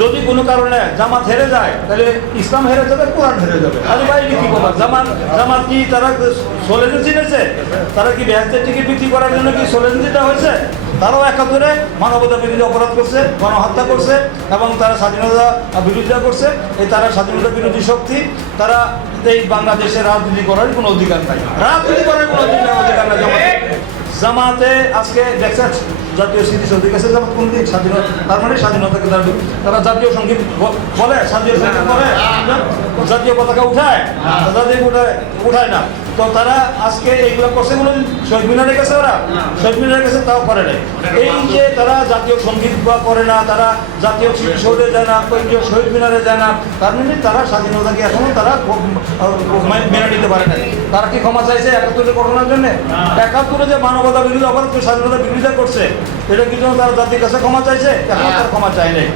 যদি কোনো কারণে জামাত হেরে যায় তাহলে ইসলাম হেরে যাবে, কোরআন হেরে যাবে। আরে ভাই কি বলবো, জামাত কি তারা সোলেন চিনেছে? তারা কি বেহেশতের টিকিট বিক্রি করার জন্য কি সোলেন দিতে হয়েছে? তারাও একাত্তরে মানবতা বিরোধী অপরাধ করছে, গণহত্যা করছে এবং তারা স্বাধীনতা বিরোধিতা করছে। এই তারা স্বাধীনতা বিরোধী শক্তি, তারা এই বাংলাদেশে রাজনীতি করার কোনো অধিকার নাই, রাজনীতি করার কোনো অধিকার নাই জামাতে। আজকে দেখছেন জাতীয় স্মৃতিসৌধের কাছে জামাত কোনদিন স্বাধীনতা, তার মানে স্বাধীনতাকে তারা জাতীয় সঙ্গীত বলে, জাতীয় সঙ্গীত বলে, জাতীয় পতাকা উঠায়, জাতীয় উঠায় না। তো তারা আজকে এইগুলো করছে কোনো শহীদ মিনারে গেছে, ওরা শহীদ মিনারে গেছে তাও করে নাই। এই যে তারা জাতীয় সঙ্গীত বা করে না, তারা জাতীয় স্মৃতিসৌধে যায় না, কেন্দ্রীয় শহীদ মিনারে যায় না, তার মানে তারা স্বাধীনতাকে এখনো তারা মেনে নিতে পারে না। তারা কি ক্ষমা চাইছে ৭১-এর ঘটনার জন্য? ৭১-এ যে মানবতা বিরোধী অপরাধ স্বাধীনতা বিরোধিতা করছে, এটা কি জন্য তারা জাতির কাছে ক্ষমা চাইছে? এখন তার ক্ষমা চায় নাই।